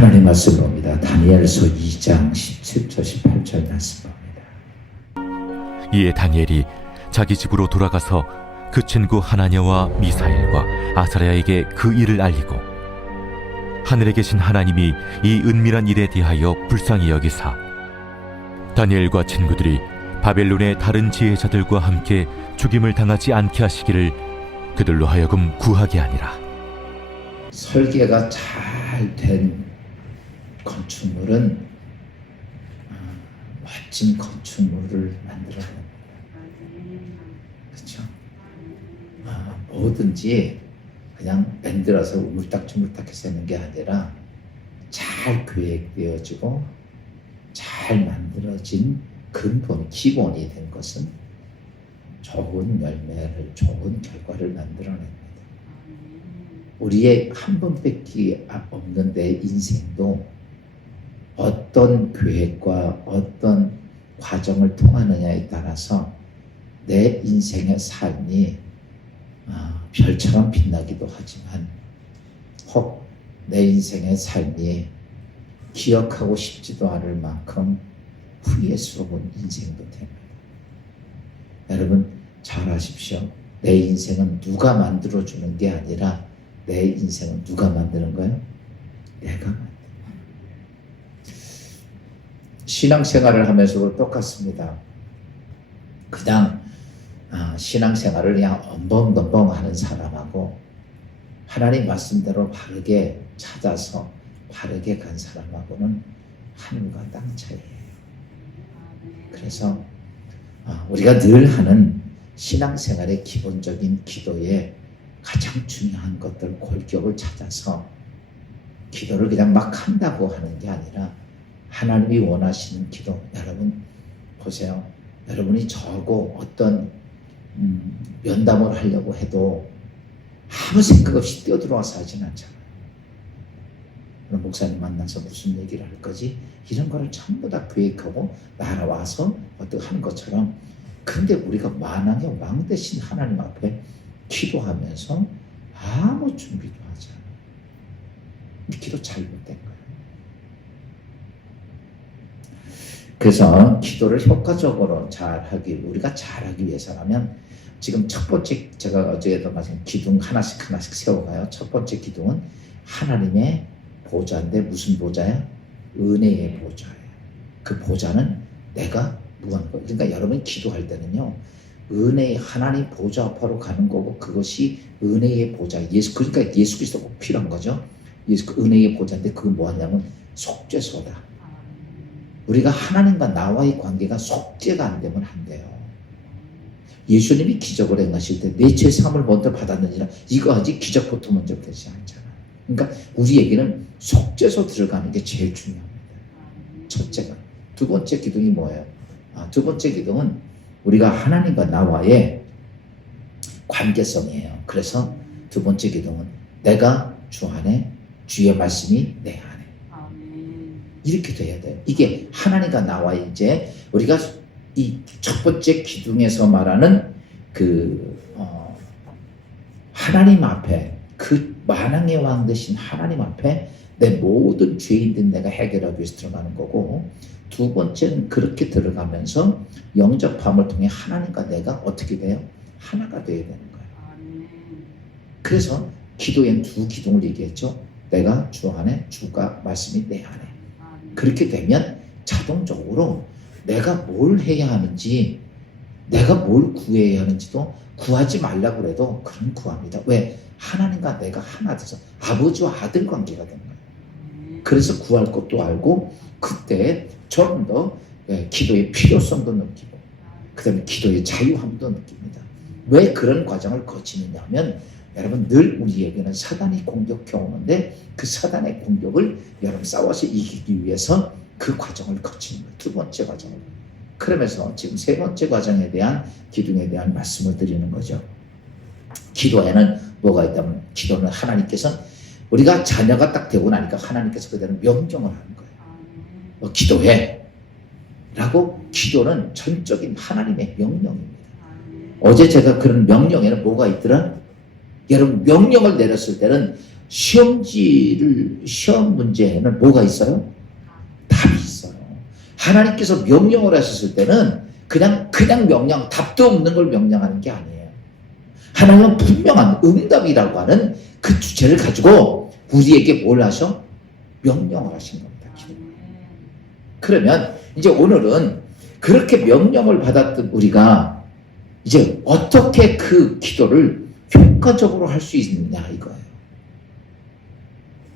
하나님 말씀 봅니다. 다니엘서 2장 17절 18절 말씀 봅니다. 이에 다니엘이 자기 집으로 돌아가서 그 친구 하나냐와 미사엘과 아사랴에게 그 일을 알리고 하늘에 계신 하나님이 이 은밀한 일에 대하여 불쌍히 여기사 다니엘과 친구들이 바벨론의 다른 지혜자들과 함께 죽임을 당하지 않게 하시기를 그들로 하여금 구하게 하니라. 설계가 잘 된 건축물은 멋진 건축물을 만들어냅니다. 그렇죠? 뭐든지 그냥 만들어서 우물딱지물딱해서 하는 게 아니라 잘 계획되어지고 잘 만들어진 근본, 기본이 된 것은 좋은 열매를, 좋은 결과를 만들어냅니다. 우리의 한 번밖에 없는 내 인생도 어떤 계획과 어떤 과정을 통하느냐에 따라서 내 인생의 삶이 별처럼 빛나기도 하지만 혹 내 인생의 삶이 기억하고 싶지도 않을 만큼 후회스러운 인생도 됩니다. 여러분 잘 아십시오. 내 인생은 누가 만들어주는 게 아니라 내 인생은 누가 만드는 거예요? 내가 만드는 거예요. 신앙생활을 하면서도 똑같습니다. 그냥 신앙생활을 그냥 엄벙덤벙 하는 사람하고 하나님 말씀대로 바르게 찾아서 바르게 간 사람하고는 하늘과 땅 차이예요. 그래서 우리가 늘 하는 신앙생활의 기본적인 기도에 가장 중요한 것들 골격을 찾아서 기도를 그냥 막 한다고 하는 게 아니라 하나님이 원하시는 기도. 여러분 보세요. 여러분이 저고 어떤 면담을 하려고 해도 아무 생각 없이 뛰어들어와서 하진 않잖아요. 그럼 목사님 만나서 무슨 얘기를 할 거지? 이런 거를 전부 다 계획하고 날아와서 어떻게 하는 것처럼. 근데 우리가 만왕의 왕 대신 하나님 앞에 기도하면서 아무 준비도 하지 않아요. 기도 잘못된 거예요. 그래서 기도를 효과적으로 잘하기, 우리가 잘하기 위해서라면 지금 첫 번째, 제가 어제도 말씀 기둥 하나씩 세워가요. 첫 번째 기둥은 하나님의 보좌인데 무슨 보좌야? 은혜의 보좌예요. 그 보좌는 내가 무한 거. 그러니까 여러분 기도할 때는요, 은혜의 하나님 보좌 앞으로 가는 거고 그것이 은혜의 보좌. 그러니까 예수 그리스도 꼭 필요한 거죠. 그 은혜의 보좌인데 그건 뭐냐면 속죄소다. 우리가 하나님과 나와의 관계가 속죄가 안 되면 안 돼요. 예수님이 기적을 행하실 때 내 죄 사함을 먼저 받았느니라 이거 하지 기적부터 먼저 되지 않잖아. 그러니까 우리에게는 속죄소 들어가는 게 제일 중요합니다. 첫째가. 두 번째 기둥이 뭐예요? 두 번째 기둥은 우리가 하나님과 나와의 관계성이에요. 그래서 두 번째 기둥은 내가 주 안에, 주의 말씀이 내 안에. 이렇게 돼야 돼요. 이게 하나님과 나와의 이제 우리가 이 첫 번째 기둥에서 말하는 하나님 앞에, 그 만왕의 왕 되신 하나님 앞에 내 모든 죄인들 내가 해결하기 위해서 들어가는 거고, 두 번째는 그렇게 들어가면서 영접함을 통해 하나님과 내가 어떻게 돼요? 하나가 되어야 되는 거예요. 그래서 기도엔 두 기둥을 얘기했죠. 내가 주 안에, 주가 말씀이 내 안에. 그렇게 되면 자동적으로 내가 뭘 해야 하는지, 내가 뭘 구해야 하는지도 구하지 말라고 해도 그런 구합니다. 왜? 하나님과 내가 하나 돼서 아버지와 아들 관계가 되는 거예요. 그래서 구할 것도 알고 그때 좀 더 기도의 필요성도 느끼고 그 다음에 기도의 자유함도 느낍니다. 왜 그런 과정을 거치느냐 하면 여러분 늘 우리에게는 사단이 공격해 오는데 그 사단의 공격을 여러분 싸워서 이기기 위해서 그 과정을 거치는 거예요. 두 번째 과정을. 그러면서 지금 세 번째 과정에 대한 기둥에 대한 말씀을 드리는 거죠. 기도에는 뭐가 있다면 기도는 하나님께서 우리가 자녀가 딱 되고 나니까 하나님께서 그대로 명령을 하는 거예요. 기도해 라고. 기도는 전적인 하나님의 명령입니다. 어제 제가 그런 명령에는 뭐가 있더라? 여러분 명령을 내렸을 때는 시험 문제에는 뭐가 있어요? 답이 있어요. 하나님께서 명령을 하셨을 때는 그냥 명령, 답도 없는 걸 명령하는 게 아니에요. 하나님은 분명한 응답이라고 하는 그 주체를 가지고 우리에게 뭘 하셔? 명령을 하신 겁니다. 그러면 이제 오늘은 그렇게 명령을 받았던 우리가 이제 어떻게 그 기도를 효과적으로 할 수 있느냐 이거예요.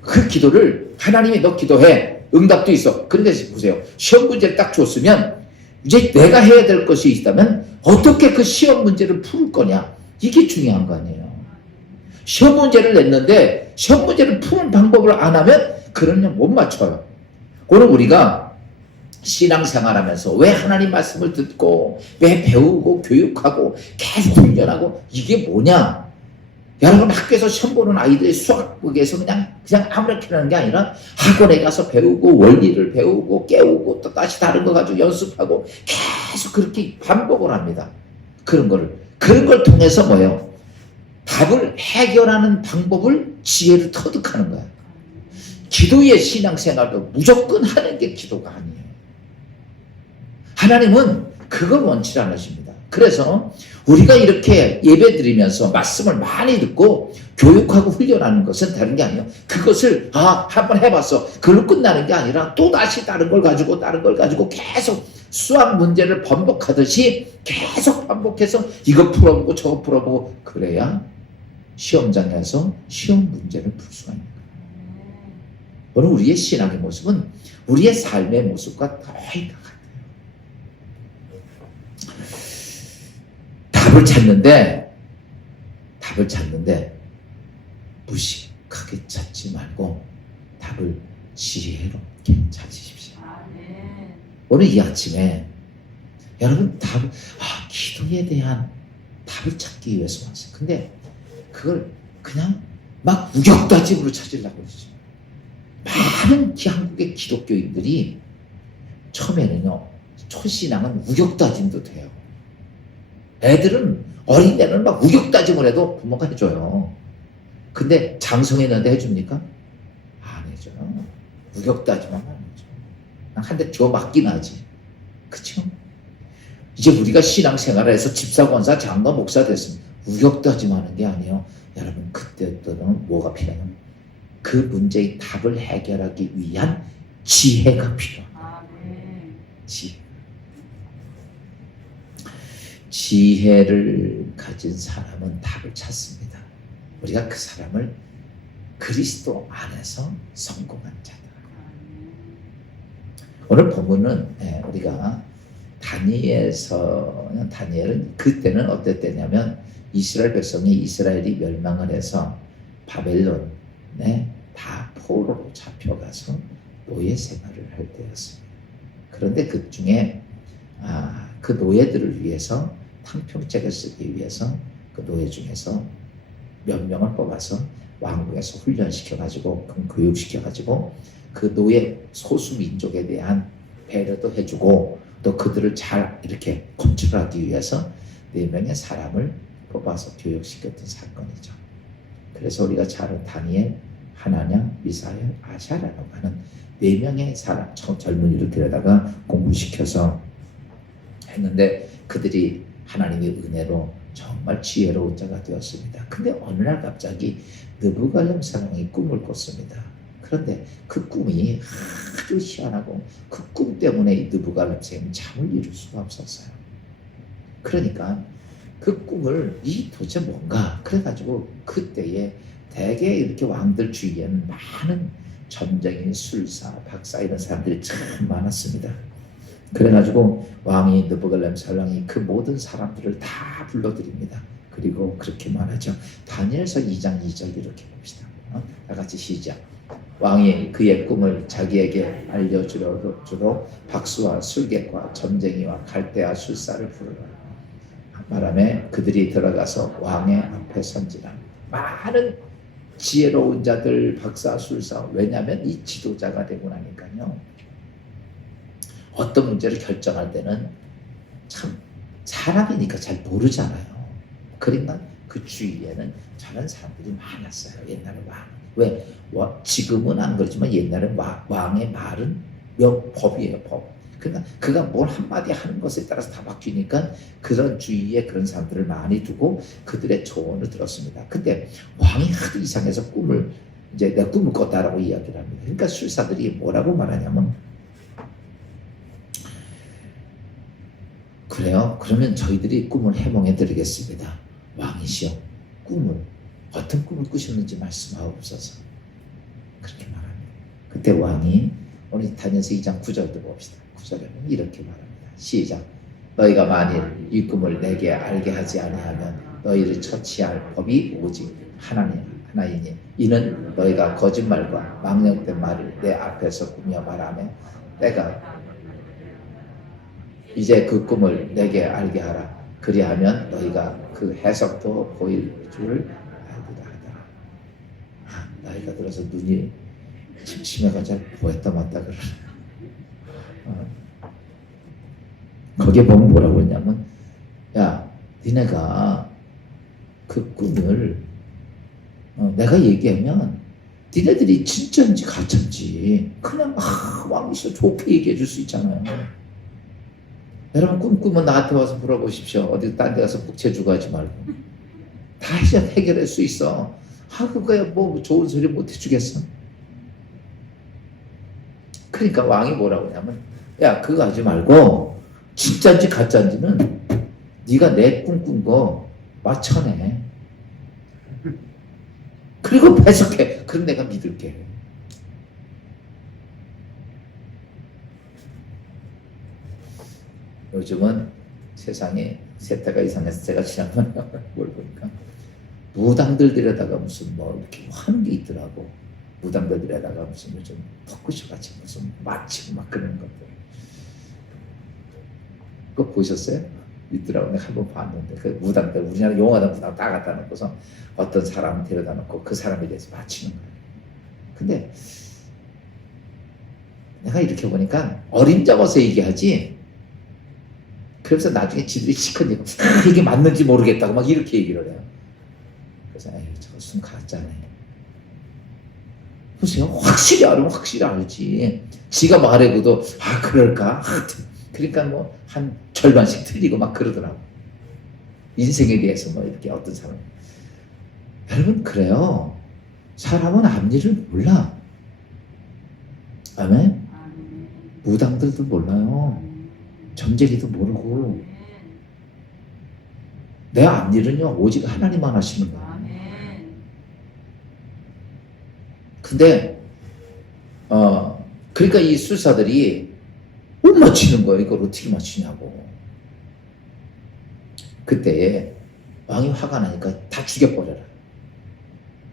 그 기도를 하나님이 너 기도해. 응답도 있어. 그런데 보세요. 시험 문제를 딱 줬으면 이제 내가 해야 될 것이 있다면 어떻게 그 시험 문제를 풀 거냐. 이게 중요한 거 아니에요. 시험 문제를 냈는데 시험 문제를 푸는 방법을 안 하면 그러면 못 맞춰요. 오늘 우리가 신앙생활하면서 왜 하나님 말씀을 듣고 왜 배우고 교육하고 계속 훈련하고 이게 뭐냐? 여러분 학교에서 시험 보는 아이들이 수학에서 그냥 아무렇게 하는 게 아니라 학원에 가서 배우고 원리를 배우고 깨우고 또 다시 다른 거 가지고 연습하고 계속 그렇게 반복을 합니다. 그런 걸 통해서 뭐예요? 답을 해결하는 방법을 지혜를 터득하는 거야. 기도의 신앙생활도 무조건 하는 게 기도가 아니에요. 하나님은 그걸 원치 않으십니다. 그래서 우리가 이렇게 예배드리면서 말씀을 많이 듣고 교육하고 훈련하는 것은 다른 게 아니에요. 그것을 한번 해봤어. 그걸로 끝나는 게 아니라 또 다시 다른 걸 가지고 계속 수학 문제를 번복하듯이 계속 반복해서 이거 풀어보고 저거 풀어보고 그래야 시험장에서 시험 문제를 풀 수가 있는 거예요. 오늘 우리의 신앙의 모습은 우리의 삶의 모습과 거의 다 같아요. 답을 찾는데 무식하게 찾지 말고 답을 지혜롭게 찾으십시오. 오늘 이 아침에 여러분 기도에 대한 답을 찾기 위해서 왔어요. 근데 그걸 그냥 막 우격다짐으로 찾으려고 그러죠. 많은 한국의 기독교인들이 처음에는요, 초신앙은 우격다짐도 돼요. 어린애는 막 우격다짐을 해도 부모가 해줘요. 근데 장성했는데 해줍니까? 안 해줘요. 우격다짐은 안 해줘. 한 대 줘 맞긴 하지. 그쵸? 이제 우리가 신앙생활에서 집사, 권사, 장로, 목사 됐으면 우격다짐하는 게 아니에요. 여러분 그때부터는 뭐가 필요하냐면 그 문제의 답을 해결하기 위한 지혜가 필요합니다. 지혜. 지혜를 가진 사람은 답을 찾습니다. 우리가 그 사람을 그리스도 안에서 성공한 자다. 오늘 본문은 우리가 다니엘은 그때는 어떨 때냐면 이스라엘 백성이 이스라엘이 멸망을 해서 바벨론에 다 포로로 잡혀가서 노예 생활을 할 때였습니다. 그런데 그 중에 그 노예들을 위해서 탕평책을 쓰기 위해서 그 노예 중에서 몇 명을 뽑아서 왕궁에서 훈련시켜가지고 교육시켜가지고 그 노예 소수 민족에 대한 배려도 해주고 또 그들을 잘 이렇게 컨트롤하기 위해서 4명의 사람을 뽑아서 교육시켰던 사건이죠. 그래서 우리가 잘 아는 다니엘, 하나냐, 미사엘, 아샤라라고 하는 4명의 사람, 젊은이를 데려다가 공부시켜서 했는데 그들이 하나님의 은혜로 정말 지혜로운 자가 되었습니다. 근데 어느 날 갑자기 느부갈네살 왕이 꿈을 꿨습니다. 그런데 그 꿈이 아주 희한하고 그 꿈 때문에 이 느부갈네살이 잠을 이룰 수가 없었어요. 그러니까 그 꿈을 도대체 뭔가 그래가지고 그때에 대개 이렇게 왕들 주위에는 많은 점쟁이, 술사, 박사 이런 사람들이 참 많았습니다. 그래가지고 왕이 느부갈네살 왕이 그 모든 사람들을 다 불러들입니다. 그리고 그렇게 말하죠. 다니엘서 2장 2절 이렇게 봅시다. 다 같이 시작. 왕이 그의 꿈을 자기에게 알려주러 박수와 술객과 점쟁이와 갈대아 술사를 부르라. 말하며 그들이 들어가서 왕의 앞에 선지라. 많은 지혜로운 자들, 박사, 술사. 왜냐하면 이 지도자가 되고 나니까요. 어떤 문제를 결정할 때는 참 사람이니까 잘 모르잖아요. 그러니까 그 주위에는 저런 사람들이 많았어요. 옛날에 왜? 지금은 안 그렇지만 옛날에 왕의 말은 법이에요, 법. 그러니까 그가 뭘 한마디 하는 것에 따라서 다 바뀌니까 그런 주위에 그런 사람들을 많이 두고 그들의 조언을 들었습니다. 근데 왕이 하도 이상해서 이제 내 꿈을 꿨다라고 이야기를 합니다. 그러니까 술사들이 뭐라고 말하냐면, 그래요? 그러면 저희들이 꿈을 해몽해 드리겠습니다. 왕이시여, 어떤 꿈을 꾸셨는지 말씀하옵소서. 그렇게 말합니다. 그때 왕이, 우리 다니엘서 2장 9절도 봅시다. 9절에는 이렇게 말합니다. 시작. 너희가 만일 이 꿈을 내게 알게 하지 아니하면 너희를 처치할 법이 오직 하나이니 이는 너희가 거짓말과 망령된 말을 내 앞에서 꾸며 말하며 내가 이제 그 꿈을 내게 알게 하라. 그리하면 너희가 그 해석도 보일 줄 알리라 하더라. 나이가 들어서 눈이 침침해가지고 보였다 맞다 그러나 거기에 보면 뭐라고 했냐면, 야, 니네가 그 꿈을 내가 얘기하면 니네들이 진짜인지 가짜인지 그냥 왕이시여 좋게 얘기해 줄 수 있잖아요. 여러분 꿈 꾸면 나한테 와서 물어보십시오. 어디 딴 데 가서 북채주고 하지 말고 다 해결할 수 있어. 그거야 뭐 좋은 소리 못 해주겠어. 그러니까 왕이 뭐라고 하냐면, 야, 그거 하지 말고 진짜인지 가짜인지는 네가 내 꿈 꾼 거 맞춰내. 그리고 해석해. 그럼 내가 믿을게. 요즘은 세상에 세태가 이상해서 제가 지난번에 뭘 보니까 무당들 들여다가 무슨 뭐 이렇게 하는 게 있더라고. 무당들 들여다가 무슨 요즘 토크쇼 같이 무슨 마치고 막 그러는 것들. 그거 보셨어요? 있더라고. 내가 한번 봤는데 그 무당들, 우리나라 용하던 무당 다 갖다 놓고서 어떤 사람 데려다 놓고 그 사람에 대해서 맞히는 거예요. 근데 내가 이렇게 보니까 어림잡아서 얘기하지. 그래서 나중에 지들이 시큰 이게 맞는지 모르겠다고 막 이렇게 얘기를 해요. 그래서 저거 순 가짜네. 보세요. 확실히 알면 확실히 알지. 지가 말해도 그럴까? 그러니까 뭐 한 절반씩 틀리고 막 그러더라고. 인생에 대해서 뭐 이렇게 어떤 사람. 여러분 그래요. 사람은 앞일을 몰라. 아멘? 무당들도 몰라요. 점쟁이도 모르고. 내 앞일은요 오직 하나님만 하시는 거예요. 근데 그러니까 이 술사들이 못 맞히는 거예요. 이걸 어떻게 맞추냐고. 그때 왕이 화가 나니까 다 죽여버려라.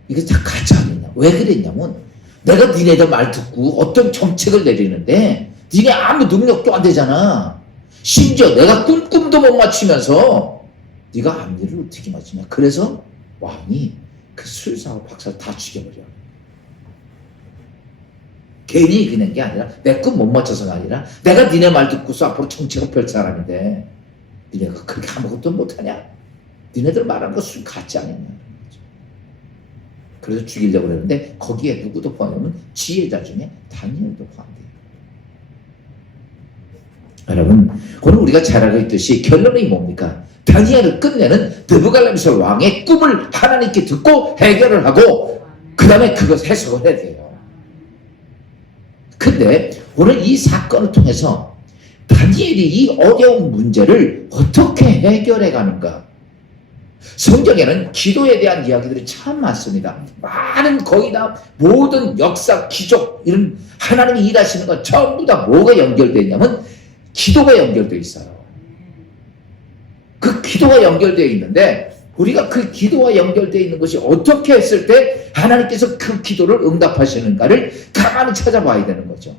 이게 다 가짜 아니냐. 왜 그랬냐면 내가 니네들 말 듣고 어떤 정책을 내리는데 니네 아무 능력도 안 되잖아. 심지어 내가 꿈도 못 맞추면서 네가 앞일을 어떻게 맞추냐. 그래서 왕이 그 술사와 박사를 다 죽여버려. 괜히 그냥 게 아니라 내 꿈 못 맞춰서가 아니라 내가 니네 말 듣고서 앞으로 정책을 펼 사람인데 니네가 그렇게 아무것도 못하냐? 니네들 말하는 거 술 같지 않느냐? 그래서 죽이려고 그랬는데 거기에 누구도 포함하면 지혜자 중에 다니엘도 포함돼요. 여러분 오늘 우리가 잘 알고 있듯이 결론이 뭡니까? 다니엘을 끝내는 느부갓네살 왕의 꿈을 하나님께 듣고 해결을 하고 그 다음에 그것 해석을 해야 돼요. 근데 오늘 이 사건을 통해서 다니엘이 이 어려운 문제를 어떻게 해결해 가는가? 성경에는 기도에 대한 이야기들이 참 많습니다. 많은 거의 다 모든 역사, 기적 이런 하나님이 일하시는 건 전부 다 뭐가 연결되어 있냐면 기도가 연결되어 있어요. 그 기도가 연결되어 있는데 우리가 그 기도와 연결되어 있는 것이 어떻게 했을 때 하나님께서 그 기도를 응답하시는가를 가만히 찾아봐야 되는 거죠.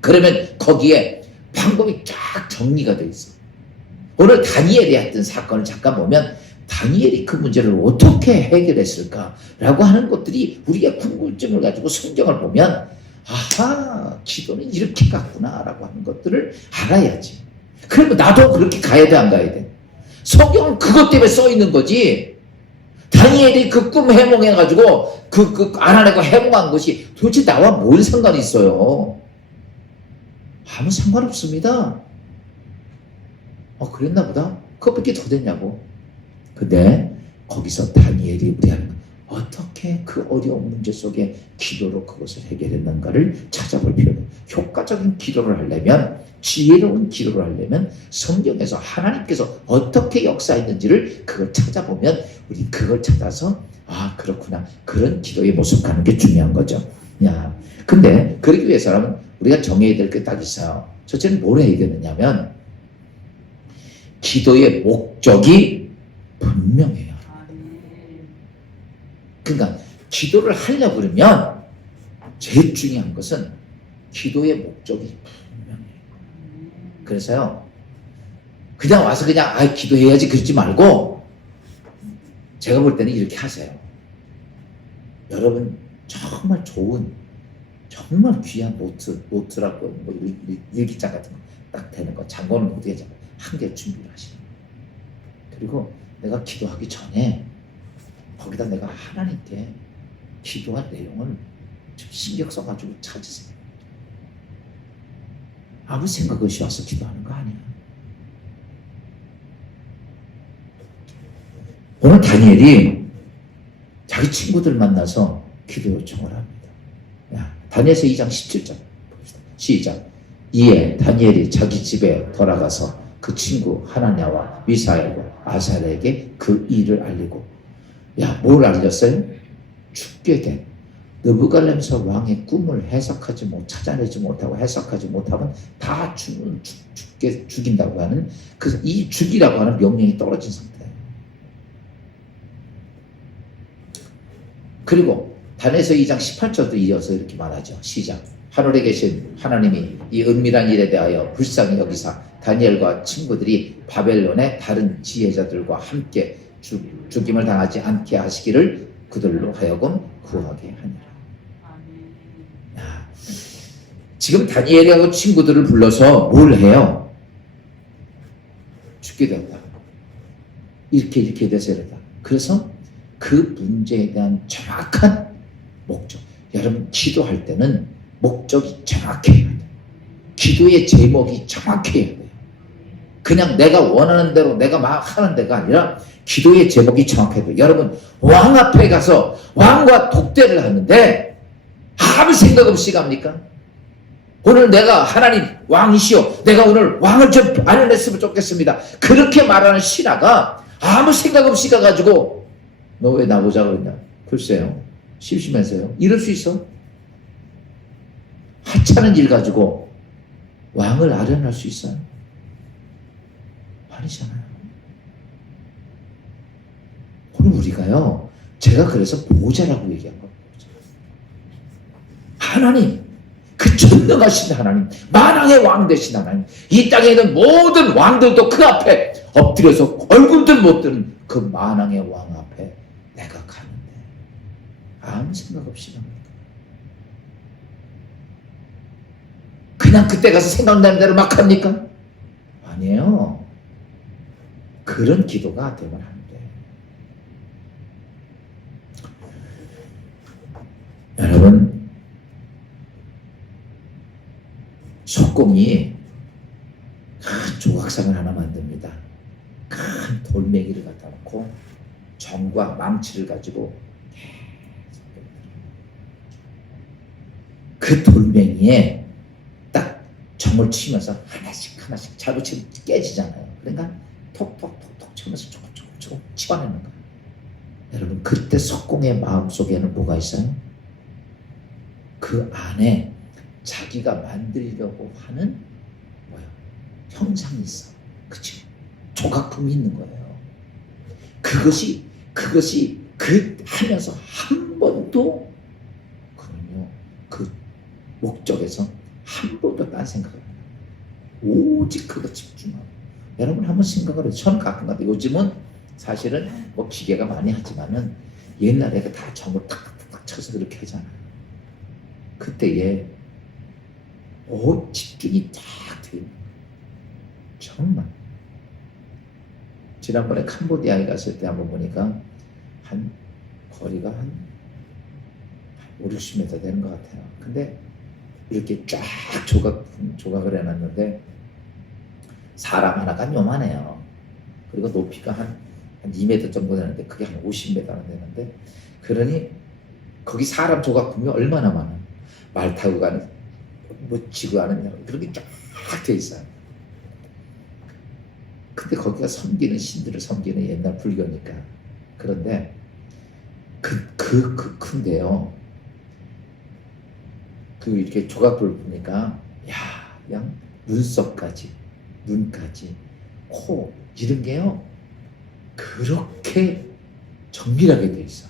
그러면 거기에 방법이 쫙 정리가 되어 있어요. 오늘 다니엘이 했던 사건을 잠깐 보면 다니엘이 그 문제를 어떻게 해결했을까라고 하는 것들이 우리의 궁금증을 가지고 성경을 보면 아하, 기도는 이렇게 갔구나라고 하는 것들을 알아야지. 그러면 나도 그렇게 가야 돼, 안 가야 돼? 성경은 그것 때문에 써 있는 거지. 다니엘이 그 꿈 해몽해가지고 알아내고 해몽한 것이 도대체 나와 뭔 상관이 있어요? 아무 상관없습니다. 그랬나 보다. 그것밖에 더 됐냐고. 근데 거기서 다니엘이 우리는 어떻게 그 어려운 문제 속에 기도로 그것을 해결했는가를 찾아볼 필요가 있어요. 효과적인 기도를 하려면, 지혜로운 기도를 하려면 성경에서 하나님께서 어떻게 역사했는지를 그걸 찾아보면 우리 그걸 찾아서 그렇구나, 그런 기도의 모습 가는 게 중요한 거죠. 근데 그러기 위해서는 우리가 정해야 될 게 딱 있어요. 첫째는 뭘 해야 되느냐면 기도의 목적이 분명해요. 그러니까 기도를 하려고 그러면 제일 중요한 것은 기도의 목적이 분명해요. 그래서요, 그냥 와서 그냥 기도해야지 그러지 말고 제가 볼 때는 이렇게 하세요. 여러분 정말 좋은, 정말 귀한 노트라고 뭐 일기장 같은 거 딱 되는 거, 장고는 어떻게 잡아 한 개 준비를 하시는 거예요. 그리고 내가 기도하기 전에 거기다 내가 하나님께 기도할 내용을 좀 신경 써가지고 찾으세요. 아무 생각 없이 와서 기도하는 거 아니야. 오늘 다니엘이 자기 친구들 만나서 기도 요청을 합니다. 다니엘서 2장 17절 봅시다. 시작. 이에 다니엘이 자기 집에 돌아가서 그 친구 하나냐와 미사엘과 아사랴에게 그 일을 알리고, 뭘 알렸어요? 죽게 된 느부갓네살 왕의 꿈을 찾아내지 못하고 해석하지 못하면 다 죽인다고 하는, 그래서 이 죽이라고 하는 명령이 떨어진 상태예요. 그리고 다니엘서 2장 18절도 이어서 이렇게 말하죠. 시작. 하늘에 계신 하나님이 이 은밀한 일에 대하여 불쌍히 여기사 다니엘과 친구들이 바벨론의 다른 지혜자들과 함께 죽임을 당하지 않게 하시기를 그들로 하여금 구하게 하니라. 지금 다니엘하고 친구들을 불러서 뭘 해요? 죽게 되었다. 이렇게 돼서 이러다. 그래서 그 문제에 대한 정확한 목적. 여러분 기도할 때는 목적이 정확해야 돼요. 기도의 제목이 정확해야 돼요. 그냥 내가 원하는 대로 내가 막 하는 데가 아니라 기도의 제목이 정확해야 돼요. 여러분 왕 앞에 가서 왕과 독대를 하는데 아무 생각 없이 갑니까? 오늘 내가 하나님 왕이시오, 내가 오늘 왕을 좀 알아냈으면 좋겠습니다, 그렇게 말하는 신하가 아무 생각 없이 가가지고 너 왜 나보자고 했냐? 글쎄요, 심심해서요. 이럴 수 있어? 하찮은 일 가지고 왕을 아련할 수 있어요? 아니잖아요. 오늘 우리가요, 제가 그래서 보호자라고 얘기한 겁니다. 하나님, 그 전능하신 하나님, 만왕의 왕 되신 하나님, 이 땅에 있는 모든 왕들도 그 앞에 엎드려서 얼굴도 못 드는 그 만왕의 왕 앞에 내가 가는데 아무 생각 없이 갑니다. 그냥 그때 가서 생각나는 대로 막 합니까? 아니에요. 그런 기도가 되면 안 돼. 여러분, 속공이 큰 조각상을 하나 만듭니다. 큰 돌멩이를 갖다 놓고 정과 망치를 가지고 그 돌멩이에 딱 정을 치면서 하나씩 잘못치면 깨지잖아요. 그러니까 톡톡톡톡 치면서 조금 치워내는 거예요. 여러분, 그때 석공의 마음속에는 뭐가 있어요? 그 안에 자기가 만들려고 하는 형상이 있어. 그치? 조각품이 있는 거예요. 그것이 하면서 한 번도 그 목적에서 한 번도 딴 생각을 안 해요. 오직 그거 집중하고. 여러분 한번 생각을 해요. 저는 가끔 가다 요즘은 사실은 뭐 기계가 많이 하지만은 옛날에 다 정을 탁탁탁 쳐서 그렇게 하잖아요. 그때에 집중이 딱 돼요. 정말. 지난번에 캄보디아에 갔을 때 한번 보니까 한 거리가 한 5, 60m 되는 것 같아요. 근데 이렇게 쫙 조각을 해놨는데 사람 하나가 요만해요. 그리고 높이가 한 2m 정도 되는데 그게 한 50m나 되는데, 그러니 거기 사람 조각 보면 얼마나 많아. 말 타고 가는, 뭐 지고 가는, 그렇게 쫙 돼 있어요. 근데 거기가 섬기는 신들을 섬기는 옛날 불교니까. 그런데 그 큰데요. 이렇게 조각을 보니까, 야, 그냥 눈썹까지, 눈까지, 코, 이런 게요, 그렇게 정밀하게 돼 있어.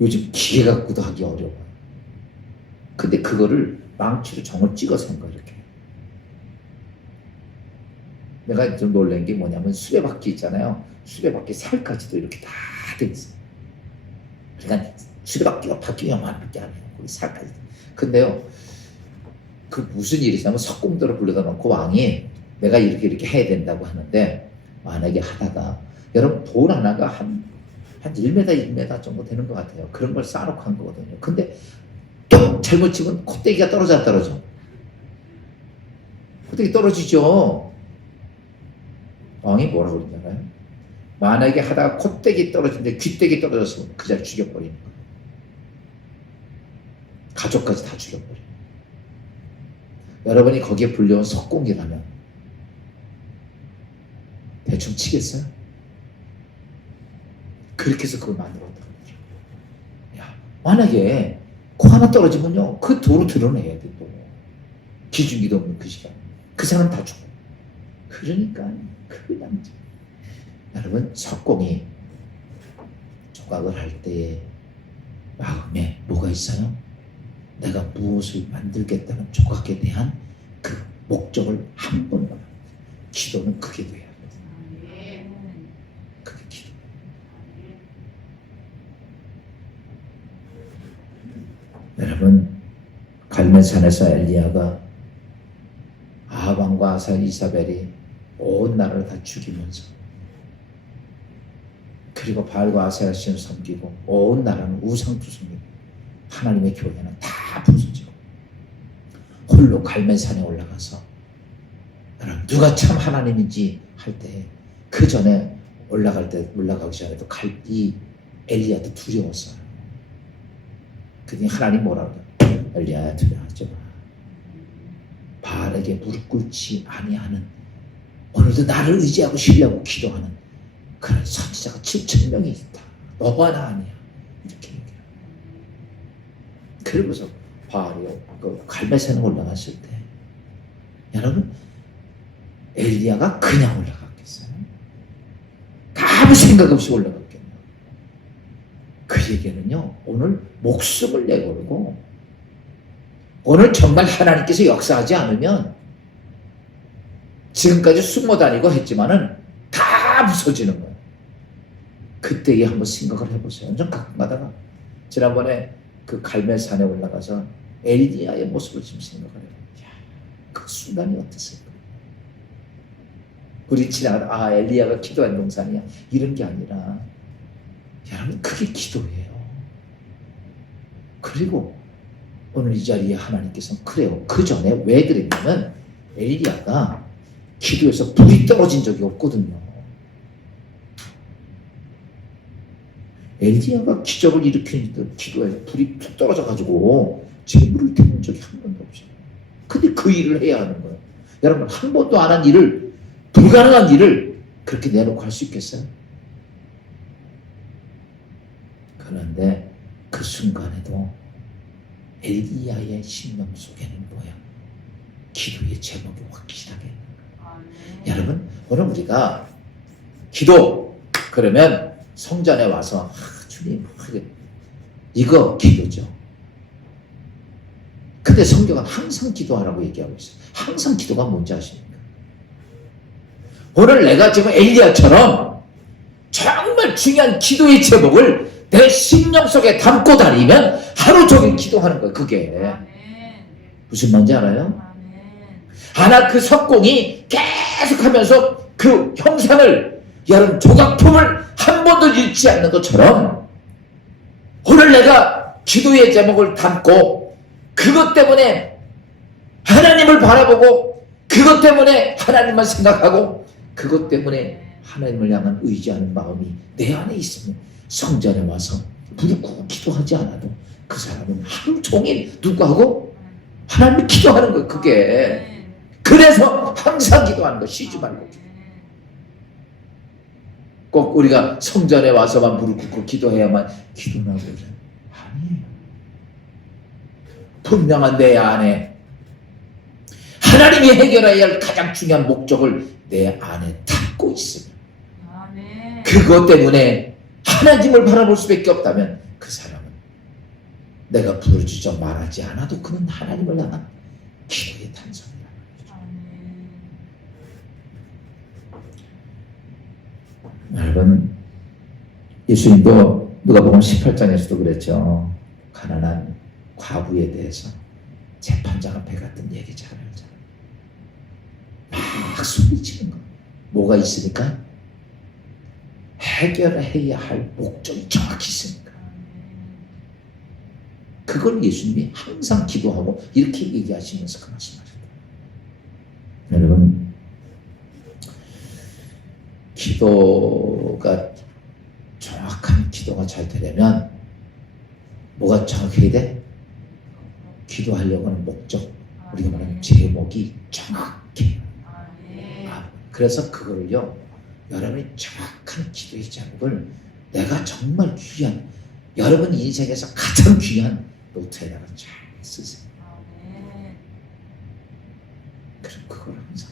요즘 기계 갖고도 하기 어려워. 근데 그거를 망치로 정을 찍어서 한 거야, 이렇게. 내가 좀 놀란 게 뭐냐면, 수레바퀴 있잖아요. 수레바퀴 살까지도 이렇게 다 돼 있어. 그러니까 수레바퀴가 바뀌면 많이 안 해요. 거기 살까지. 근데요, 그 무슨 일이 있냐면, 석공대로 불러다 놓고 왕이 내가 이렇게 해야 된다고 하는데, 만약에 하다가, 여러분 돌 하나가 한 1m, 1m 정도 되는 것 같아요. 그런 걸 쌓아놓고 한 거거든요. 근데 또 잘못 치면 콧대기가 떨어져. 콧대기 떨어지죠. 왕이 뭐라고 그러잖아요. 만약에 하다가 콧대기 떨어지는데 귀대기 떨어졌으면 그 자리 죽여버리는 거예요. 가족까지 다 죽여버려요. 여러분이 거기에 불려온 석공이라면 대충 치겠어요? 그렇게 해서 그걸 만들었다고 그러죠. 야, 만약에 코 하나 떨어지면요, 그 도로 드러내야 돼. 또 기준기도 없는 그 시간, 그 사람 다 죽어. 그러니까 그 남자, 여러분, 석공이 조각을 할 때에 마음에 뭐가 있어요? 내가 무엇을 만들겠다는 조각에 대한 그 목적을 한 번만. 기도는 그게 돼야 돼. 그게 기도. 여러분, 갈멜산에서 엘리야가 아합왕과 이사벨이 온 나라를 다 죽이면서, 그리고 바알과 아세라 신을 섬기고 온 나라는 우상투성이고 하나님의 교회는 다 부서지고, 홀로 갈멜산에 올라가서, 여러분, 누가 참 하나님인지 할 때, 그 전에 올라가기 전에도 이 엘리야도 두려웠어요. 그러니 하나님 뭐라고 그래요? 엘리야야, 두려워하지 마. 바알에게 무릎 꿇지 아니하는, 오늘도 나를 의지하고 신뢰하고 기도하는 그런 선지자가 7,000명이 있다. 너와 나 아니야. 이렇게 얘기해요. 그리고서 바알이 그 갈멜산에 올라갔을 때, 여러분, 엘리야가 그냥 올라갔겠어요? 아무 생각 없이 올라갔겠네요. 그 얘기는요, 오늘 목숨을 내걸고, 오늘 정말 하나님께서 역사하지 않으면, 지금까지 숨어 다니고 했지만은 다 부서지는 거예요. 그때에 한번 생각을 해보세요. 좀 가끔 가다가, 지난번에 그 갈멜산에 올라가서 엘리야의 모습을 좀 생각을 해요. 그 순간이 어땠을까? 우리 지나가다, 엘리야가 기도한 동산이야, 이런 게 아니라, 여러분, 그게 기도예요. 그리고 오늘 이 자리에 하나님께서는 그래요. 그 전에 왜 그랬냐면, 엘리야가 기도에서 불이 떨어진 적이 없거든요. 엘리야가 기적을 일으키는 기도에서 불이 툭 떨어져가지고 지금 물을 태운 적이 한 번도 없어요. 근데 그 일을 해야 하는 거예요. 여러분, 한 번도 안 한 일을, 불가능한 일을 그렇게 내놓고 할 수 있겠어요? 그런데 그 순간에도 엘리야의 심령 속에는 뭐야? 기도의 제목이 확실하게 있는 거예요. 여러분, 오늘 우리가 기도, 그러면 성전에 와서 주님, 이거 기도죠. 근데 성경은 항상 기도하라고 얘기하고 있어요. 항상 기도가 뭔지 아십니까? 오늘 내가 지금 엘리야처럼 정말 중요한 기도의 제목을 내 심령 속에 담고 다니면 하루 종일 기도하는 거예요. 그게 무슨 말인지 알아요? 하나 그 석공이 계속하면서 그 형상을 여러분 조각품을 한 번도 잃지 않는 것처럼 오늘 내가 기도의 제목을 담고 그것 때문에 하나님을 바라보고 그것 때문에 하나님만 생각하고 그것 때문에 하나님을 향한 의지하는 마음이 내 안에 있으면 성전에 와서 무릎 꿇고 기도하지 않아도 그 사람은 하루 종일 누구하고? 하나님을 기도하는 거예요. 그게 그래서 항상 기도하는 거 쉬지 말고 꼭 우리가 성전에 와서만 무릎 꿇고 기도해야만 기도나 그래. 아니에요. 분명한 내 안에 하나님이 해결해야 할 가장 중요한 목적을 내 안에 담고 있으면 그것 때문에 하나님을 바라볼 수밖에 없다면 그 사람은 내가 부르짖어 말하지 않아도 그는 하나님을 향한 기도의 탄성이라는 거죠. 여러분 예수님도 누가복음 18장에서도 그랬죠. 가난한 과부에 대해서 재판장 앞에 갔던 얘기 잘 알잖아요. 막 소리치는 거. 뭐가 있으니까? 해결해야 할 목적이 정확히 있으니까. 그걸 예수님이 항상 기도하고 이렇게 얘기하시면서 그 말씀하셨다. 여러분 기도가 정확한 기도가 잘 되려면 뭐가 정확해야 돼? 기도하려고 하는 목적, 우리가 말하는 제목이 정확해요. 그래서 그거를요 여러분이 정확한 기도의 제목을 내가 정말 귀한 여러분 인생에서 가장 귀한 노트에다가 잘 쓰세요. 그럼 그걸 항상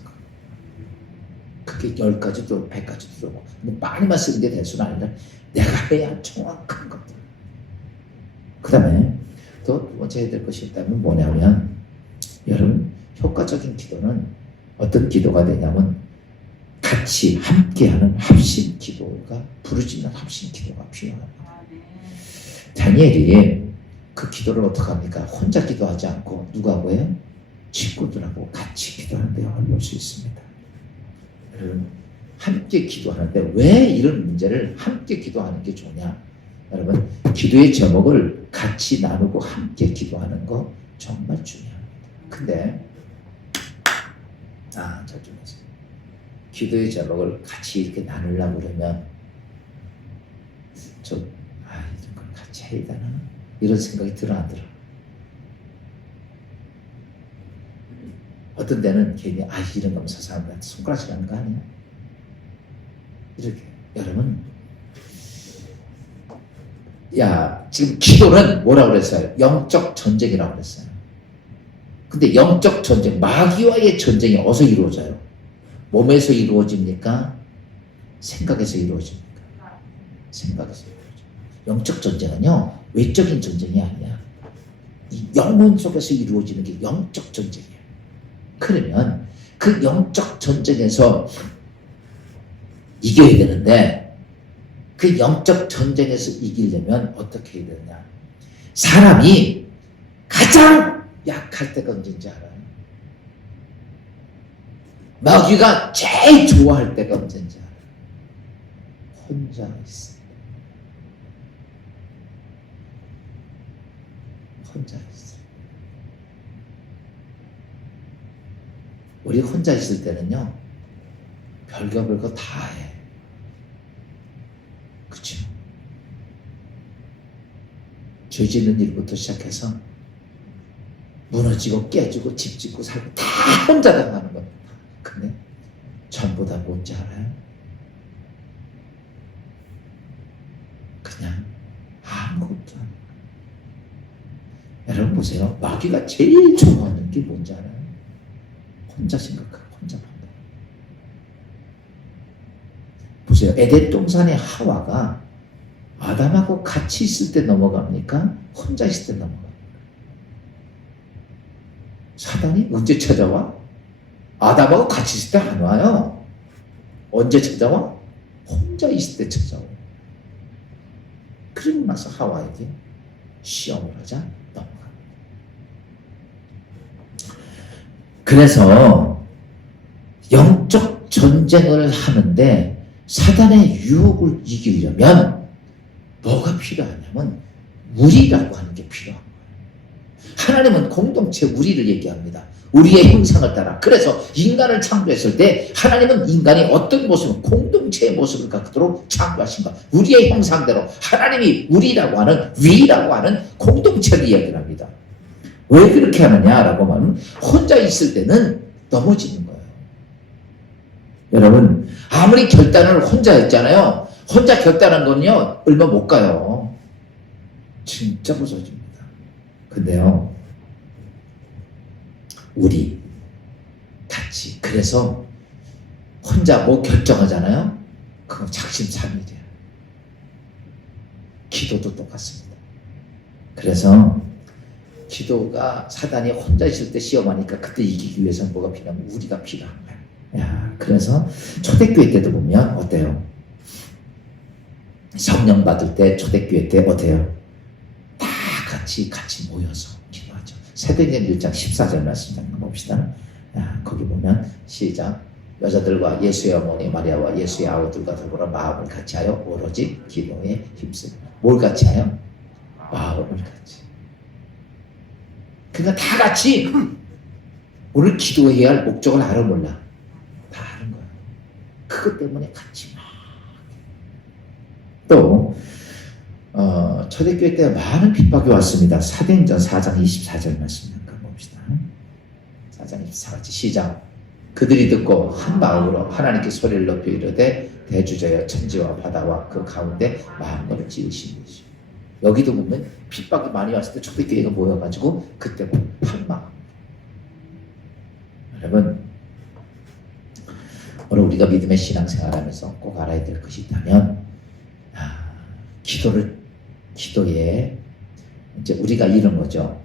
그게 10가지도 100가지도 되고 많이만 쓰는 게 될 수는 아니라 내가 해야 정확한 것들. 그 다음에 또 두 번째 해야 될 것이 있다면 뭐냐면 여러분 효과적인 기도는 어떤 기도가 되냐면 같이 함께하는 합심 기도가 부르짖는 합심 기도가 필요합니다. 다니엘이 그 기도를 어떻게 합니까? 혼자 기도하지 않고 누구하고 해요? 친구들하고 같이 기도하는 내용을 볼 수 있습니다. 여러분 함께 기도하는데 왜 이런 문제를 함께 기도하는 게 좋냐? 여러분 기도의 제목을 같이 나누고 함께 기도하는 거 정말 중요합니다. 근데 잘 좀 보세요. 기도의 제목을 같이 이렇게 나누려고 그러면 이런 걸 같이 해야 되나? 이런 생각이 들어 안 들어? 어떤 데는 괜히 이런 거면 저 사람들한테 손가락질 하는 거 아니야? 이렇게 여러분 지금 기도는 뭐라고 그랬어요? 영적 전쟁이라고 그랬어요. 근데 영적 전쟁, 마귀와의 전쟁이 어디서 이루어져요? 몸에서 이루어집니까? 생각에서 이루어집니까? 생각에서 이루어져요. 영적 전쟁은요 외적인 전쟁이 아니야. 이 영혼 속에서 이루어지는 게 영적 전쟁이에요. 그러면 그 영적 전쟁에서 이겨야 되는데 그 영적 전쟁에서 이기려면 어떻게 해야 되느냐? 사람이 가장 약할 때가 언제인지 알아요? 마귀가 제일 좋아할 때가 언제인지 알아요? 혼자 있을 때. 혼자 있을 때. 우리 혼자 있을 때는요 별거 다 해. 그치? 죄 짓는 일부터 시작해서 무너지고 깨지고 집 짓고 살고 다 혼자 당하는 겁니다. 근데 전부 다 뭔지 알아요? 그냥 아무것도 안 해요. 여러분 보세요. 마귀가 제일 좋아하는 게 뭔지 알아요? 혼자 생각하고 혼자 판단. 보세요. 에덴 동산의 하와가 아담하고 같이 있을 때 넘어갑니까? 혼자 있을 때 넘어갑니까? 사단이 언제 찾아와? 아담하고 같이 있을 때 안 와요. 언제 찾아와? 혼자 있을 때 찾아와요. 그리고 나서 하와에게 시험을 하자 넘어갑니다. 그래서 영적 전쟁을 하는데 사단의 유혹을 이기려면 뭐가 필요하냐면 우리라고 하는 게 필요한 거예요. 하나님은 공동체 우리를 얘기합니다. 우리의 형상을 따라. 그래서 인간을 창조했을 때 하나님은 인간이 어떤 모습을, 공동체의 모습을 갖도록 창조하신 것. 우리의 형상대로 하나님이 우리라고 하는, 위라고 하는 공동체를 이야기를 합니다. 왜 그렇게 하느냐라고 하면 혼자 있을 때는 넘어지는 거예요. 여러분, 아무리 결단을 혼자 했잖아요. 혼자 결단한 건요, 얼마 못 가요. 진짜 부서집니다. 근데요, 우리 같이, 그래서 혼자 뭐 결정하잖아요. 그거 작심삼일이에요. 기도도 똑같습니다. 그래서 기도가 사단이 혼자 있을 때 시험하니까 그때 이기기 위해서는 뭐가 필요하면 우리가 필요한 거야. 야, 그래서 초대교회 때도 보면 어때요? 성령 받을 때 초대교회 때 어때요? 다 같이 모여서 기도하죠. 사도행전 1장 14절 말씀 한번 봅시다. 야, 거기 보면 시작. 여자들과 예수의 어머니 마리아와 예수의 아우들과 더불어 마음을 같이하여 오로지 기도에 힘쓰고. 뭘 같이하여? 마음을 같이. 그러니까 다 같이 오늘 기도해야 할 목적을 알아 몰라. 다 아는 거야. 그것 때문에 같이 막. 또 초대교회 때 많은 핍박이 왔습니다. 사도행전 4장 24절 말씀 한번 봅시다. 4장 24절 시작. 그들이 듣고 한 마음으로 하나님께 소리를 높여 이르되 대주자여 천지와 바다와 그 가운데 만물을 지으신 것이요. 여기도 보면 핍박이 많이 왔을 때 초대교회가 모여가지고 그때 한 마음. 여러분, 오늘 우리가 믿음의 신앙생활하면서 꼭 알아야 될 것이 있다면, 기도에 이제 우리가 이런 거죠.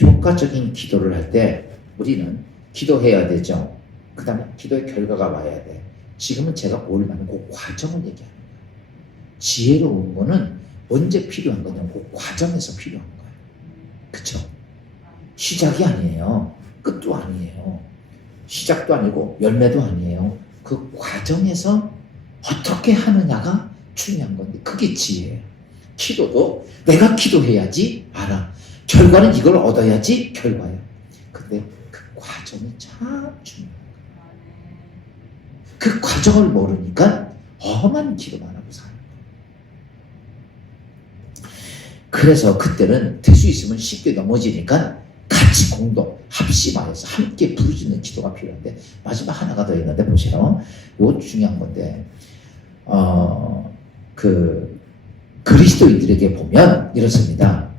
효과적인 기도를 할 때 우리는 기도해야 되죠. 그 다음에 기도의 결과가 와야 돼. 지금은 제가 뭘 말하는 그 과정을 얘기하는 거예요. 지혜로운 거는 언제 필요한 거냐면 그 과정에서 필요한 거예요. 그쵸? 시작이 아니에요. 끝도 아니에요. 시작도 아니고 열매도 아니에요. 그 과정에서 어떻게 하느냐가 중요한 건데 그게 지혜예요. 기도도 내가 기도해야지 알아. 결과는 이걸 얻어야지 결과예요. 근데 그 과정이 참 중요해요. 그 과정을 모르니까 험한 기도만 하고 사는 거예요. 그래서 그때는 될 수 있으면 쉽게 넘어지니까 같이 공동, 합심하여서 함께 부르짖는 기도가 필요한데 마지막 하나가 더 있는데 보세요. 이거 중요한 건데 그리스도인들에게 보면 이렇습니다.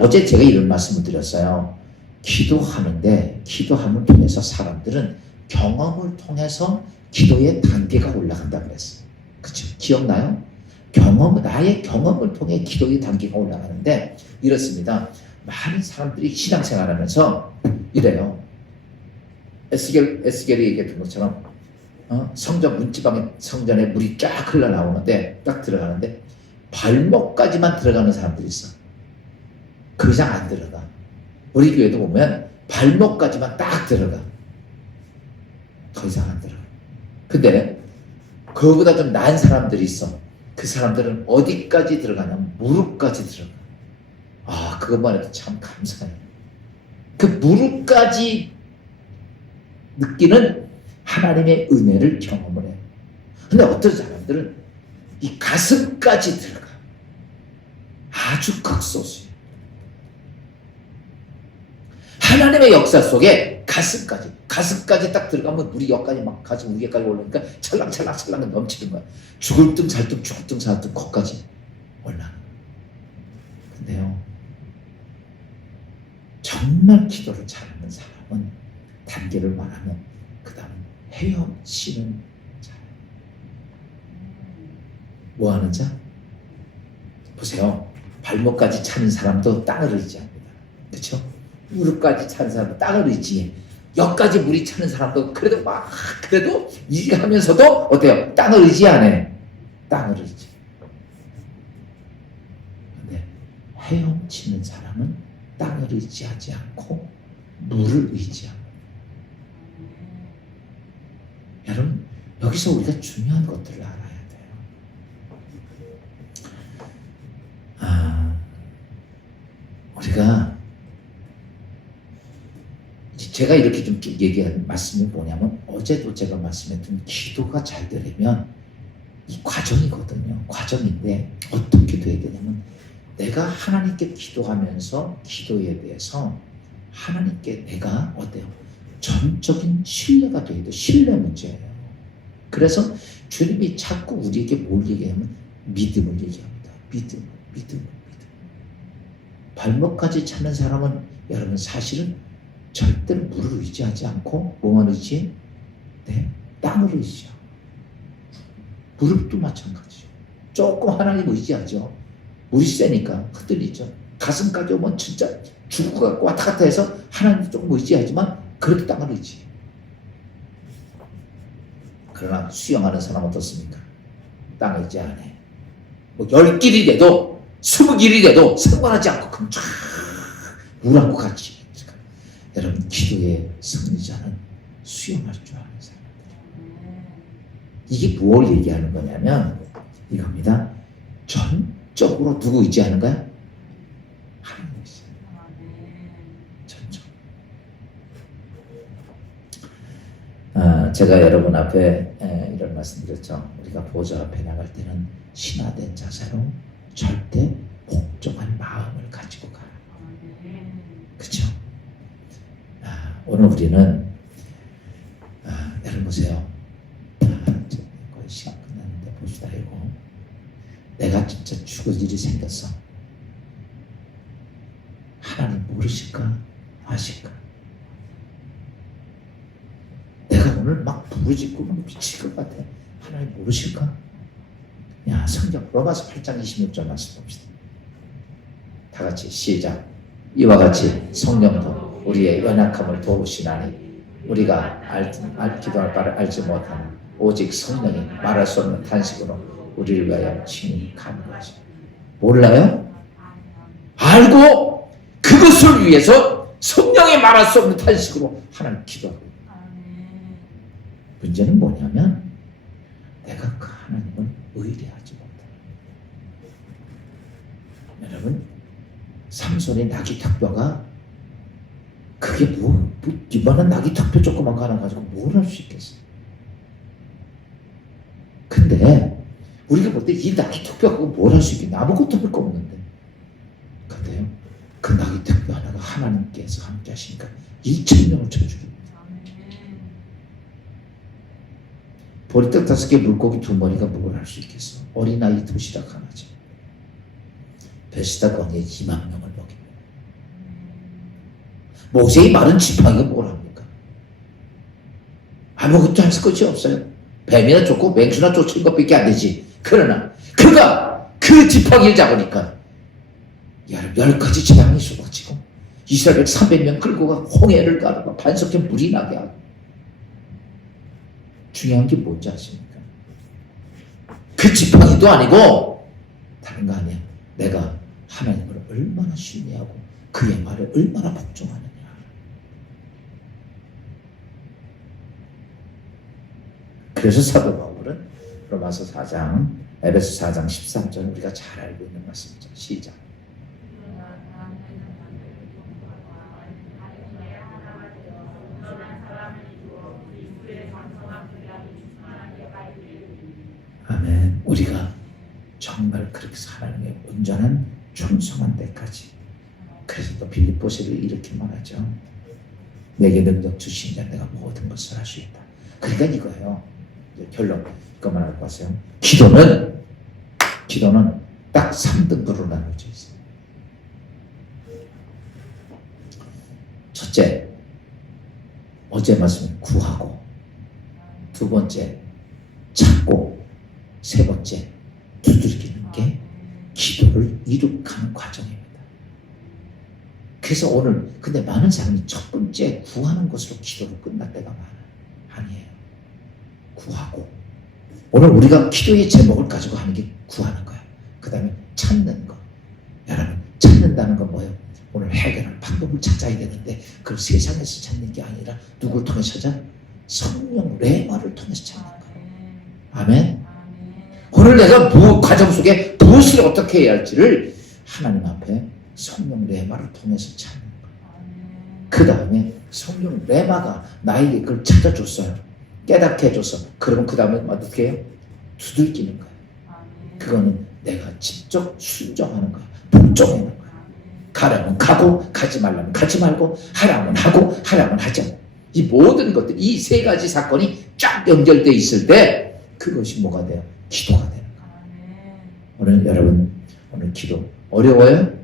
어제 제가 이런 말씀을 드렸어요. 기도함을 통해서 사람들은 경험을 통해서 기도의 단계가 올라간다 그랬어요. 그쵸? 기억나요? 나의 경험을 통해 기도의 단계가 올라가는데 이렇습니다. 많은 사람들이 신앙생활 하면서 이래요. 에스겔이 얘기했던 것처럼 성전 문지방에 성전에 물이 쫙 흘러나오는데 딱 들어가는데 발목까지만 들어가는 사람들이 있어. 그 이상 안 들어가. 우리 교회도 보면 발목까지만 딱 들어가. 더 이상 안 들어가. 근데 그거보다 좀 나은 사람들이 있어. 그 사람들은 어디까지 들어가냐면 무릎까지 들어가. 그것만 해도 참 감사해요. 그 무릎까지 느끼는 하나님의 은혜를 경험을 해요. 근데 어떤 사람들은 이 가슴까지 들어가. 아주 극소수예요. 하나님의 역사 속에 가슴까지 딱 들어가면 물이 여기까지 막 가슴 위에까지 올라오니까 찰랑찰랑 넘치는 거야. 죽을 등 살등 거기까지 올라가는 거야. 근데요, 정말 기도를 잘하는 사람은 단계를 말하면 그 다음에 헤엄치는 자. 뭐 하는 자? 보세요. 발목까지 차는 사람도 땅을 의지합니다. 그렇죠? 무릎까지 차는 사람도 땅을 의지해. 여기까지 물이 차는 사람도 그래도 일하면서도 어때요? 땅을 의지 안 해. 땅을 의지. 근데 헤엄치는 사람은 땅을 의지하지 않고 물을 의지합니다. 여러분, 여기서 우리가 중요한 것들을 알아야 돼요. 우리가 제가 이렇게 좀 쭉 얘기한 말씀이 뭐냐면, 어제도 제가 말씀했던 기도가 잘 되려면 이 과정이거든요. 과정인데 어떻게 돼야 되냐면, 내가 하나님께 기도하면서 기도에 대해서 하나님께 내가 어때요? 전적인 신뢰가 돼야 돼. 신뢰 문제예요. 그래서 주님이 자꾸 우리에게 뭘 얘기하면 믿음을 얘기합니다. 믿음. 발목까지 차는 사람은 여러분 사실은 절대로 물을 의지하지 않고 뭐만 의지해? 네, 땅을 의지하고. 무릎도 마찬가지죠. 조금 하나님 의지하죠. 물이 세니까 흔들리죠. 가슴까지 오면 진짜 죽을 것 같고 왔다 갔다 해서 하나님 조금 의지하지만 그래도 땅을 의지해요. 그러나 수영하는 사람 어떻습니까? 땅 의지 안 해. 뭐 10길이라도 20길이라도 상관하지 않고 그럼 쫙 물하고 같이. 여러분, 기도의 승리자는 수영할 줄 아는 사람들. 이게 뭘 얘기하는 거냐면 이겁니다. 전적으로 누구 의지하는 거야? 하나님 의지. 전적. 제가 여러분 앞에 이런 말씀드렸죠. 우리가 보좌 앞에 나갈 때는 신화된 자세로 절대 복종한 마음을 가지고 가라. 그렇죠? 오늘 우리는 여러분 보세요. 거의 시간 끝났는데 봅시다. 이거 내가 진짜 죽을 일이 생겼어. 하나님 모르실까? 아실까? 내가 오늘 막 부르짖고 미칠 것 같아. 하나님 모르실까? 야, 성경 로마서 8장 26절 말씀 봅시다. 다 같이 시작. 이와 같이 성령도 우리의 연약함을 도우시나니 우리가 기도할 바를 알지 못하는 오직 성령이 말할 수 없는 탄식으로 우리를 위하여 친히 간구하시. 몰라요? 알고 그것을 위해서 성령이 말할 수 없는 탄식으로 하나님 기도하고. 문제는 뭐냐면 내가 그 하나님을 의뢰하지 못해. 여러분, 삼손의 나귀 턱뼈가 그게 이번엔 나귀 턱뼈 조그만 거 하나 가지고 뭘 할 수 있겠어요? 근데 우리가 볼 때 이 나귀 턱뼈 갖고 뭘 할 수 있겠냐? 아무것도 할 거 없는데. 근데요, 그 나귀 턱뼈 하나가 하나님께서 함께 하시니까 2,000명을 쳐죽입니다. 보리떡 5개, 물고기 2마리가 뭘 할 수 있겠어? 어린아이 도시락 하나지. 베시다 광야에 2만 명을 먹입니다. 모세의 마른 지팡이가 뭘 합니까? 아무것도 할 것이 없어요. 뱀이나 쫓고 맹수나 쫓은 것밖에 안 되지. 그러나 그가 그 지팡이를 잡으니까 10가지 재앙이 쏟아지고 이스라엘 300명 끌고 가 홍해를 가르고 반석에 물이 나게 하고. 중요한 게 뭔지 아십니까? 그 지팡이도 아니고 다른 거 아니야. 내가 하나님을 얼마나 신뢰하고 그의 말에 얼마나 복종하느냐. 그래서 사도 바울은 로마서 4장, 에베소 4장 13절 우리가 잘 알고 있는 말씀이죠. 시작. 아멘. 우리가 정말 그렇게 하나님의 온전한 충성한 데까지. 그래서 또 빌립보서를 이렇게 말하죠. 내게 능력 주신 자 내가 모든 것을 할 수 있다. 그러니까 이거예요. 결론 이것만 알고 가세요. 기도는 딱 3등분으로 나눠져 있어요. 첫째, 어제 말씀 구하고, 두 번째 찾고, 세 번째 두들기는 게 기도를 이룩하는 과정입니다. 그래서 오늘 근데 많은 사람이 첫 번째 구하는 것으로 기도로 끝날 때가 많아요. 아니에요. 구하고, 오늘 우리가 기도의 제목을 가지고 하는 게 구하는 거야. 그 다음에 찾는 거. 여러분, 찾는다는 건 뭐예요? 오늘 해결할 방법을 찾아야 되는데 그걸 세상에서 찾는 게 아니라 누굴 통해서 찾아? 성령 레마를 통해서 찾는 거예요. 아멘. 오늘 내가 과정 속에 무엇을 어떻게 해야 할지를 하나님 앞에 성령 레마를 통해서 찾는 거예요. 그 다음에 성령 레마가 나에게 그걸 찾아줬어요. 깨닫게 해줘서. 그러면 그 다음에 어떻게 해요? 두들기는 거예요. 그거는 내가 직접 순종하는 거야. 복종하는 거야. 가라면 가고, 가지 말라면 가지 말고, 하라면 하고, 하라면 하자. 이 모든 것들, 이 세 가지 사건이 쫙 연결되어 있을 때 그것이 뭐가 돼요? 기도가 되는 거예요. 오늘 여러분, 오늘 기도 어려워요?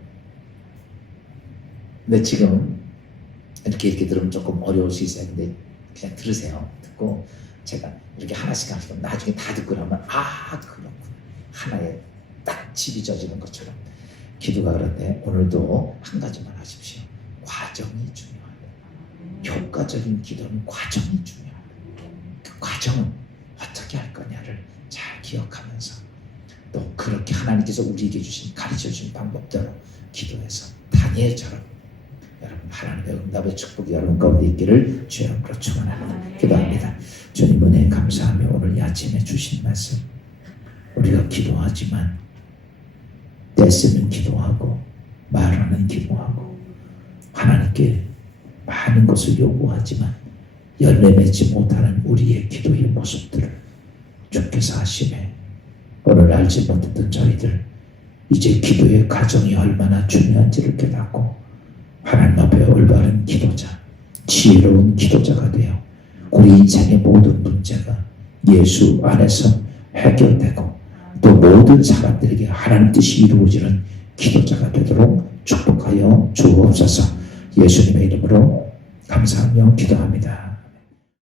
근데 지금 이렇게 들으면 조금 어려울 수 있어요. 근데 그냥 들으세요. 듣고 제가 이렇게 하나씩 나중에 다 듣고 나면 그렇구나. 하나에 딱 집이 져지는 것처럼 기도가 그런데 오늘도 한 가지만 하십시오. 과정이 중요합니다. 효과적인 기도는 과정이 중요합니다. 그 과정은 어떻게 할 거냐를 잘 기억하면서 또 그렇게 하나님께서 우리에게 가르쳐 주신 방법대로 기도해서 다니엘처럼 여러분 하나님의 응답의 축복이 여러분 가운데 있기를 주 이름으로 축원합니다. 기도합니다. 주님 은혜 감사하며 오늘 이 아침에 주신 말씀 우리가 기도하지만 떼쓰는 기도하고 말하는 기도하고 하나님께 많은 것을 요구하지만 열매 맺지 못하는 우리의 기도의 모습들을 주께서 하심에 오늘 알지 못했던 저희들 이제 기도의 과정이 얼마나 중요한지를 깨닫고 하나님 앞에 올바른 기도자, 지혜로운 기도자가 되어 우리 인생의 모든 문제가 예수 안에서 해결되고 또 모든 사람들에게 하나님 뜻이 이루어지는 기도자가 되도록 축복하여 주옵소서. 예수님의 이름으로 감사하며 기도합니다.